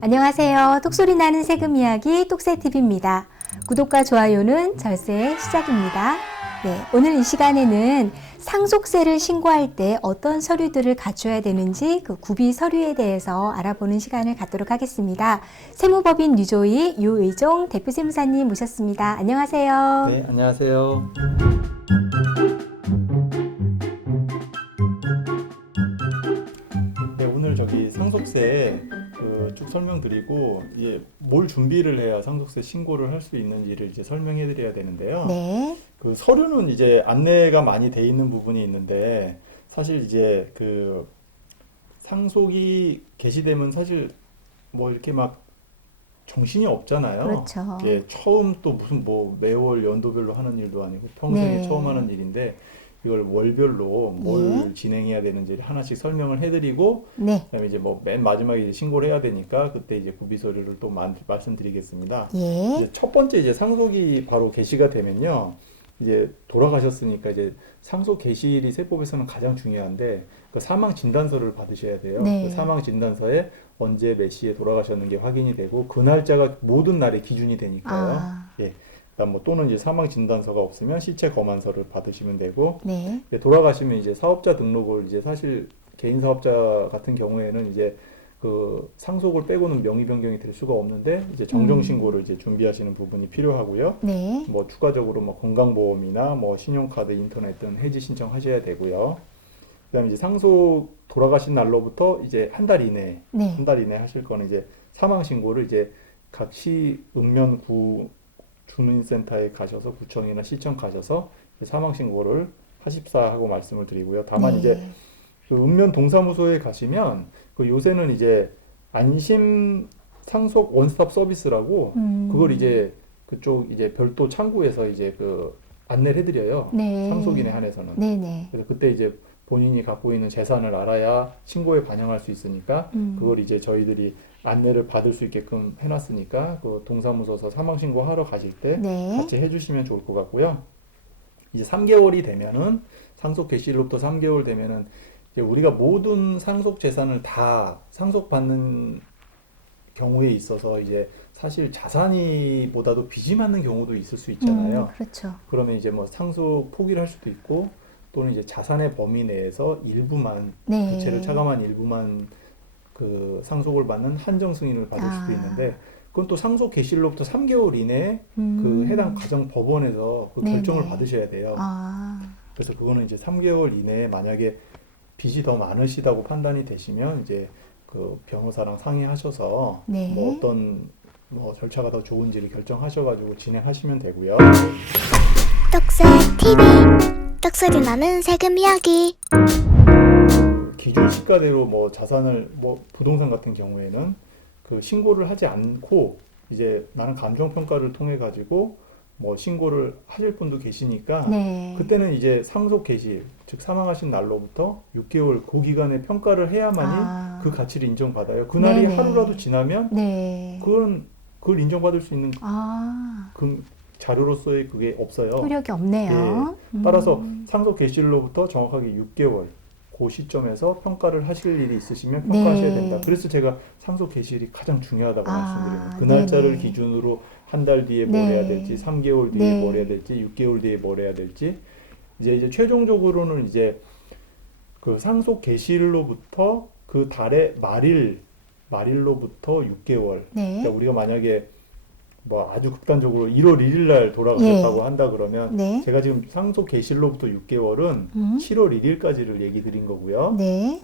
안녕하세요. 톡소리 나는 세금 이야기 톡세TV입니다. 구독과 좋아요는 절세의 시작입니다. 네, 오늘 이 시간에는 상속세를 신고할 때 어떤 서류들을 갖춰야 되는지 그 구비 서류에 대해서 알아보는 시간을 갖도록 하겠습니다. 세무법인 유조이 유의종 대표세무사님 모셨습니다. 안녕하세요. 네, 안녕하세요. 네, 오늘 상속세 쭉 설명드리고 이게 뭘 준비를 해야 상속세 신고를 할 수 있는지를 이제 설명해 드려야 되는데요. 네. 그 서류는 이제 안내가 많이 돼 있는 부분이 있는데 사실 이제 그 상속이 개시되면 사실 뭐 이렇게 막 정신이 없잖아요. 그렇죠. 예, 처음 또 무슨 뭐 매월 연도별로 하는 일도 아니고 평생에 네. 처음 하는 일인데 이걸 월별로 뭘 진행해야 되는지 하나씩 설명을 해드리고 네. 그다음에 이제 뭐 맨 마지막에 이제 신고를 해야 되니까 그때 이제 구비 서류를 또 말씀드리겠습니다. 예. 이제 첫 번째 이제 상속이 바로 개시가 되면요. 이제 돌아가셨으니까 이제 상속 개시일이 세법에서는 가장 중요한데 그 사망 진단서를 받으셔야 돼요. 네. 그 사망 진단서에 언제 몇 시에 돌아가셨는 게 확인이 되고 그 날짜가 모든 날의 기준이 되니까요. 아. 예. 그다음 뭐 또는 이제 사망 진단서가 없으면 시체 검안서를 받으시면 되고 네. 이제 돌아가시면 이제 사업자 등록을 이제 사실 개인 사업자 같은 경우에는 이제 그 상속을 빼고는 명의 변경이 될 수가 없는데 이제 정정 신고를 이제 준비하시는 부분이 필요하고요. 네. 뭐 추가적으로 뭐 건강보험이나 뭐 신용카드, 인터넷 등 해지 신청하셔야 되고요. 그다음에 이제 상속 돌아가신 날로부터 이제 한 달 이내, 네. 한 달 이내 하실 거는 이제 사망 신고를 이제 각 시 읍면구 주민센터에 가셔서 구청이나 시청 가셔서 사망 신고를 하십사 하고 말씀을 드리고요. 다만 네. 이제 그 읍면 동사무소에 가시면 그 요새는 이제 안심 상속 원스톱 서비스라고 그걸 이제 그쪽 이제 별도 창구에서 이제 그 안내를 해드려요. 네. 상속인에 한해서는. 네네. 그래서 그때 이제 본인이 갖고 있는 재산을 알아야 신고에 반영할 수 있으니까 그걸 이제 저희들이 안내를 받을 수 있게끔 해놨으니까 그 동사무소에서 사망 신고하러 가실 때 네. 같이 해주시면 좋을 것 같고요. 이제 3개월이 되면은 상속 개시일로부터 3개월 되면은 이제 우리가 모든 상속 재산을 다 상속받는 경우에 있어서 이제 사실 자산이 보다도 빚이 많은 경우도 있을 수 있잖아요. 그렇죠. 그러면 이제 뭐 상속 포기를 할 수도 있고 또는 이제 자산의 범위 내에서 일부만 네. 부채를 차감한 일부만 그 상속을 받는 한정 승인을 받을 수도 있는데 그건 또 상속 개시일로부터 3개월 이내에 그 해당 가정 법원에서 그 결정을 네네. 받으셔야 돼요. 아. 그래서 그거는 이제 3개월 이내에 만약에 빚이 더 많으시다고 판단이 되시면 이제 그 변호사랑 상의하셔서 네. 뭐 어떤 뭐 절차가 더 좋은지를 결정하셔가지고 진행하시면 되고요. 떡새 TV 떡소리 나는 세금 이야기. 그 기준 시가대로 뭐 자산을 뭐 부동산 같은 경우에는 그 신고를 하지 않고 이제 나는 감정 평가를 통해 가지고 뭐 신고를 하실 분도 계시니까 네. 그때는 이제 상속 개시 즉 사망하신 날로부터 6개월 그 기간에 평가를 해야만이 그 가치를 인정받아요. 그날이 네네. 하루라도 지나면 네. 그걸 인정받을 수 있는 아. 그 자료로서의 그게 없어요. 효력이 없네요. 따라서 상속 개시일로부터 정확하게 6개월 그 시점에서 평가를 하실 일이 있으시면 평가하셔야 네. 된다. 그래서 제가 상속 개시일이 가장 중요하다고 말씀드려요. 그 네네. 날짜를 기준으로 한 달 뒤에 뭘 네. 해야 될지, 3개월 뒤에 네. 뭘 해야 될지, 6개월 뒤에 뭘 해야 될지 이제 최종적으로는 이제 그 상속 개시일로부터 그 달의 말일로부터 6개월. 네. 그러니까 우리가 만약에 뭐 아주 극단적으로 1월 1일 날 돌아가셨다고 예. 한다 그러면 네. 제가 지금 상속 개시일로부터 6개월은 7월 1일까지를 얘기 드린 거고요. 네.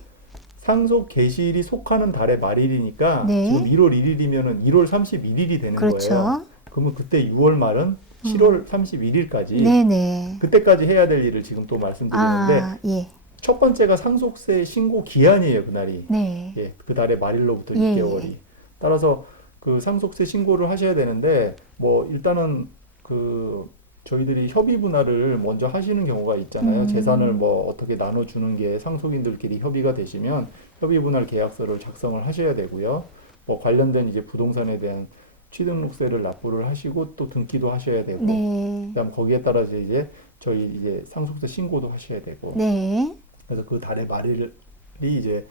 상속 개시일이 속하는 달의 말일이니까 네. 지금 1월 1일이면은 1월 31일이 되는 거예요. 그렇죠. 그러면 그때 6월 말은 7월 31일까지 네네. 그때까지 해야 될 일을 지금 또 말씀드리는데 아, 예. 첫 번째가 상속세 신고 기한이에요, 그날이. 네. 예, 그 달의 말일로부터 예. 6개월이. 따라서 그 상속세 신고를 하셔야 되는데 뭐 일단은 그 저희들이 협의 분할을 먼저 하시는 경우가 있잖아요. 재산을 뭐 어떻게 나눠주는 게 상속인들끼리 협의가 되시면 협의 분할 계약서를 작성을 하셔야 되고요. 뭐 관련된 이제 부동산에 대한 취등록세를 납부를 하시고 또 등기도 하셔야 되고, 네. 그다음 거기에 따라서 이제 저희 이제 상속세 신고도 하셔야 되고, 네. 그래서 그 달의 말일이 이제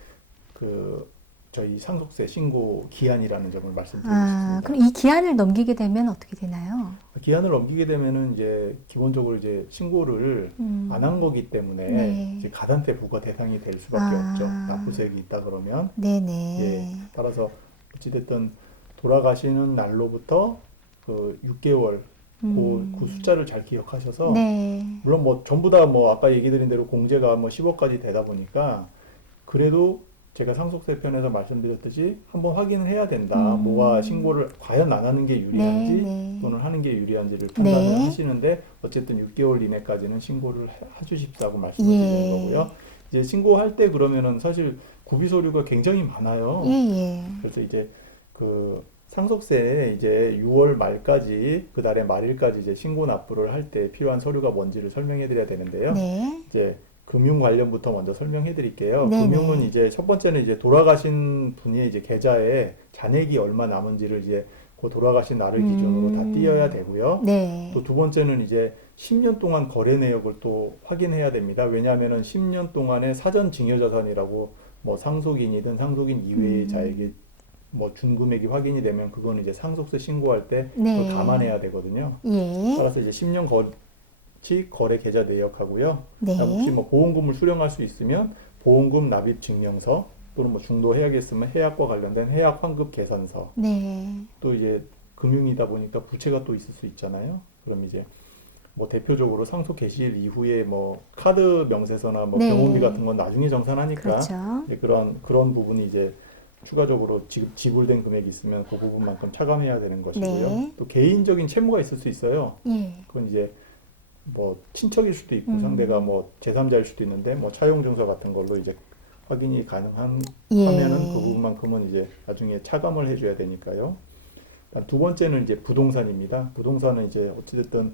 그 저희 상속세 신고 기한이라는 점을 말씀드리고 아, 싶습니다. 그럼 이 기한을 넘기게 되면 어떻게 되나요? 기한을 넘기게 되면은 이제 기본적으로 이제 신고를 안 한 거기 때문에 네. 이제 가산세 부과 대상이 될 수밖에 아. 없죠. 납부세액이 있다 그러면. 네네. 예, 따라서 어찌됐든 돌아가시는 날로부터 그 6개월 그 숫자를 잘 기억하셔서 네. 물론 뭐 전부 다 뭐 아까 얘기 드린 대로 공제가 뭐 10억까지 되다 보니까 그래도 제가 상속세 편에서 말씀드렸듯이 한번 확인을 해야 된다. 뭐가 신고를 과연 안 하는 게 유리한지 네. 또는 하는 게 유리한지를 판단을 네. 하시는데 어쨌든 6개월 이내까지는 신고를 해주십사고 말씀을 드리는 예. 거고요. 이제 신고할 때 그러면은 사실 구비 서류가 굉장히 많아요. 예. 그래서 이제 그 상속세 이제 6월 말까지 그 달의 말일까지 이제 신고 납부를 할 때 필요한 서류가 뭔지를 설명해 드려야 되는데요. 네. 이제 금융 관련부터 먼저 설명해 드릴게요. 네네. 금융은 이제 첫 번째는 이제 돌아가신 분이 이제 계좌에 잔액이 얼마 남은지를 이제 그 돌아가신 날을 기준으로 다 띄어야 되고요. 네. 또 두 번째는 이제 10년 동안 거래 내역을 또 확인해야 됩니다. 왜냐하면은 10년 동안의 사전 증여자산이라고 뭐 상속인이든 상속인 이외의 자에게 뭐 준 금액이 확인이 되면 그건 이제 상속세 신고할 때 네. 그걸 감안해야 되거든요. 예. 따라서 이제 10년 거치 거래 계좌 내역하고요. 네. 그다음 혹시 뭐 보험금을 수령할 수 있으면 보험금 납입 증명서 또는 뭐 중도 해약했으면 해약과 관련된 해약 환급 계산서 네. 또 이제 금융이다 보니까 부채가 또 있을 수 있잖아요. 그럼 이제 뭐 대표적으로 상속 개시일 이후에 뭐 카드 명세서나 뭐 네. 병원비 같은 건 나중에 정산하니까 그렇죠. 이제 그런 부분이 이제 추가적으로 지불된 금액이 있으면 그 부분만큼 차감해야 되는 것이고요. 네. 또 개인적인 채무가 있을 수 있어요. 예. 그건 이제 뭐 친척일 수도 있고 상대가 뭐 제3자일 수도 있는데 뭐 차용 증서 같은 걸로 이제 확인이 가능한 예. 하면은 그 부분만큼은 이제 나중에 차감을 해줘야 되니까요. 그다음 두 번째는 이제 부동산입니다. 부동산은 이제 어찌됐든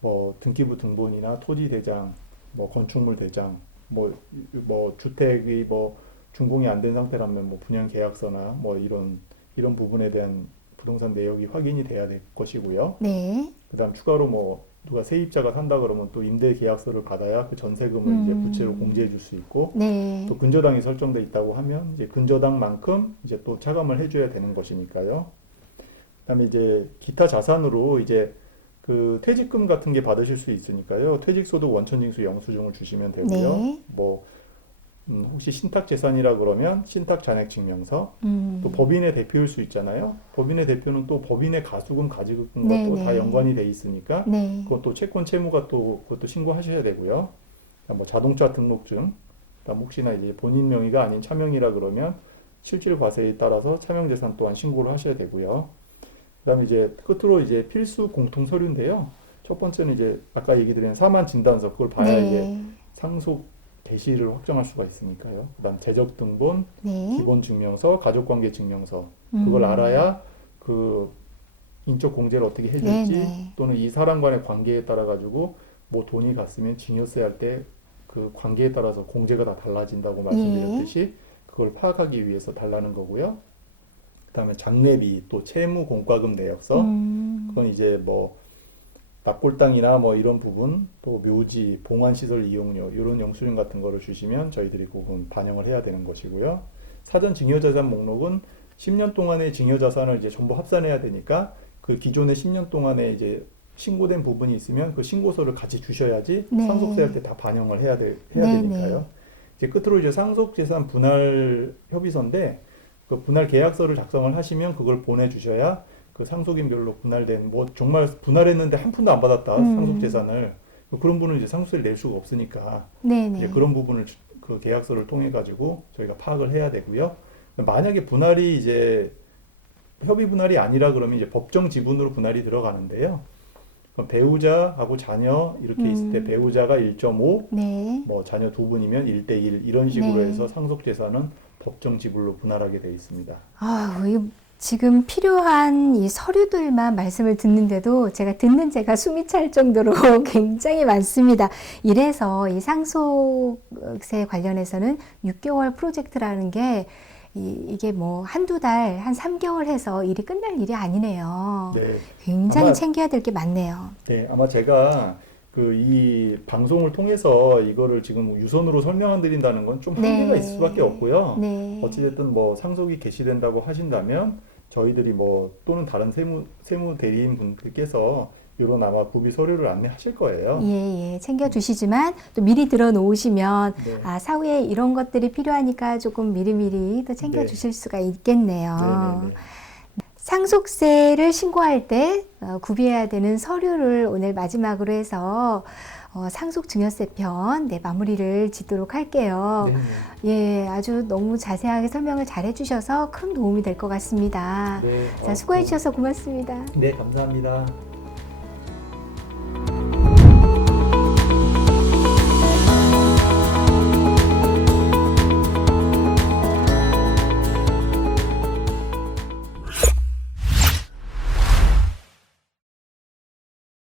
뭐 등기부 등본이나 토지 대장, 뭐 건축물 대장, 뭐 주택이 뭐 준공이 안 된 상태라면 뭐 분양 계약서나 뭐 이런 부분에 대한 부동산 내역이 확인이 돼야 될 것이고요. 네. 그다음 추가로 뭐 누가 세입자가 산다 그러면 또 임대 계약서를 받아야 그 전세금을 이제 부채로 공제해 줄 수 있고 네. 또 근저당이 설정돼 있다고 하면 이제 근저당만큼 이제 또 차감을 해줘야 되는 것이니까요. 그다음에 이제 기타 자산으로 이제 그 퇴직금 같은 게 받으실 수 있으니까요. 퇴직소득 원천징수 영수증을 주시면 되고요. 네. 뭐 혹시 신탁재산이라 그러면 신탁잔액증명서, 또 법인의 대표일 수 있잖아요. 법인의 대표는 또 법인의 가수금, 가지급금과 네, 또 다 네. 연관이 돼 있으니까 네. 그건 또 채권 채무가 또 그것도 신고하셔야 되고요. 그다음 뭐 자동차 등록증, 그다음 혹시나 이제 본인 명의가 아닌 차명이라 그러면 실질 과세에 따라서 차명재산 또한 신고를 하셔야 되고요. 그다음에 이제 끝으로 이제 필수 공통 서류인데요. 첫 번째는 이제 아까 얘기 드린 사만 진단서, 그걸 봐야 네. 이제 상속 개시를 확정할 수가 있으니까요. 그다음 재적 등본, 네. 기본 증명서, 가족관계 증명서, 그걸 알아야 그 인적 공제를 어떻게 해줄지 네네. 또는 이 사람 간의 관계에 따라 가지고 뭐 돈이 갔으면 증여세 할 때 그 관계에 따라서 공제가 다 달라진다고 말씀드렸듯이 그걸 파악하기 위해서 달라는 거고요. 그다음에 장례비, 또 채무 공과금 내역서, 그건 이제 뭐 납골당이나 뭐 이런 부분, 또 묘지, 봉안시설 이용료 이런 영수증 같은 거를 주시면 저희들이 그건 반영을 해야 되는 것이고요. 사전 증여자산 목록은 10년 동안의 증여자산을 이제 전부 합산해야 되니까 그 기존의 10년 동안에 이제 신고된 부분이 있으면 그 신고서를 같이 주셔야지 네. 상속세 할 때 다 반영을 해야 네, 되니까요. 이제 끝으로 이제 상속재산 분할 협의서인데 그 분할 계약서를 작성을 하시면 그걸 보내주셔야 그 상속인별로 분할된 뭐 정말 분할했는데 한 푼도 안 받았다 상속재산을 그런 분은 이제 상속세를 낼 수가 없으니까 네네. 이제 그런 부분을 그 계약서를 통해 가지고 저희가 파악을 해야 되고요. 만약에 분할이 이제 협의 분할이 아니라 그러면 이제 법정 지분으로 분할이 들어가는데요. 그럼 배우자하고 자녀 이렇게 있을 때 배우자가 1.5, 네. 뭐 자녀 두 분이면 1대1 이런 식으로 네. 해서 상속재산은 법정 지불로 분할하게 되어 있습니다. 아, 지금 필요한 이 서류들만 말씀을 듣는데도 제가 숨이 찰 정도로 굉장히 많습니다. 이래서 이 상속세 관련해서는 6개월 프로젝트라는 게 이게 뭐 한두 달, 한 3개월 해서 일이 끝날 일이 아니네요. 네, 굉장히 아마- 챙겨야 될 게 많네요. 네, 아마 제가 이 방송을 통해서 이거를 지금 유선으로 설명 드린다는 건 좀 한계가 네. 있을 수밖에 없고요. 네. 어찌됐든 뭐 상속이 개시된다고 하신다면 저희들이 뭐 또는 다른 세무 대리인 분들께서 이런 아마 구비 서류를 안내하실 거예요. 예, 챙겨주시지만 또 미리 들어놓으시면 네. 아, 사후에 이런 것들이 필요하니까 조금 미리미리 또 챙겨주실 수가 있겠네요. 네네네. 상속세를 신고할 때 구비해야 되는 서류를 오늘 마지막으로 해서 상속증여세 편 마무리를 짓도록 할게요. 네네. 예, 아주 너무 자세하게 설명을 잘 해주셔서 큰 도움이 될 것 같습니다. 네. 자, 수고해 주셔서 고맙습니다. 네, 감사합니다.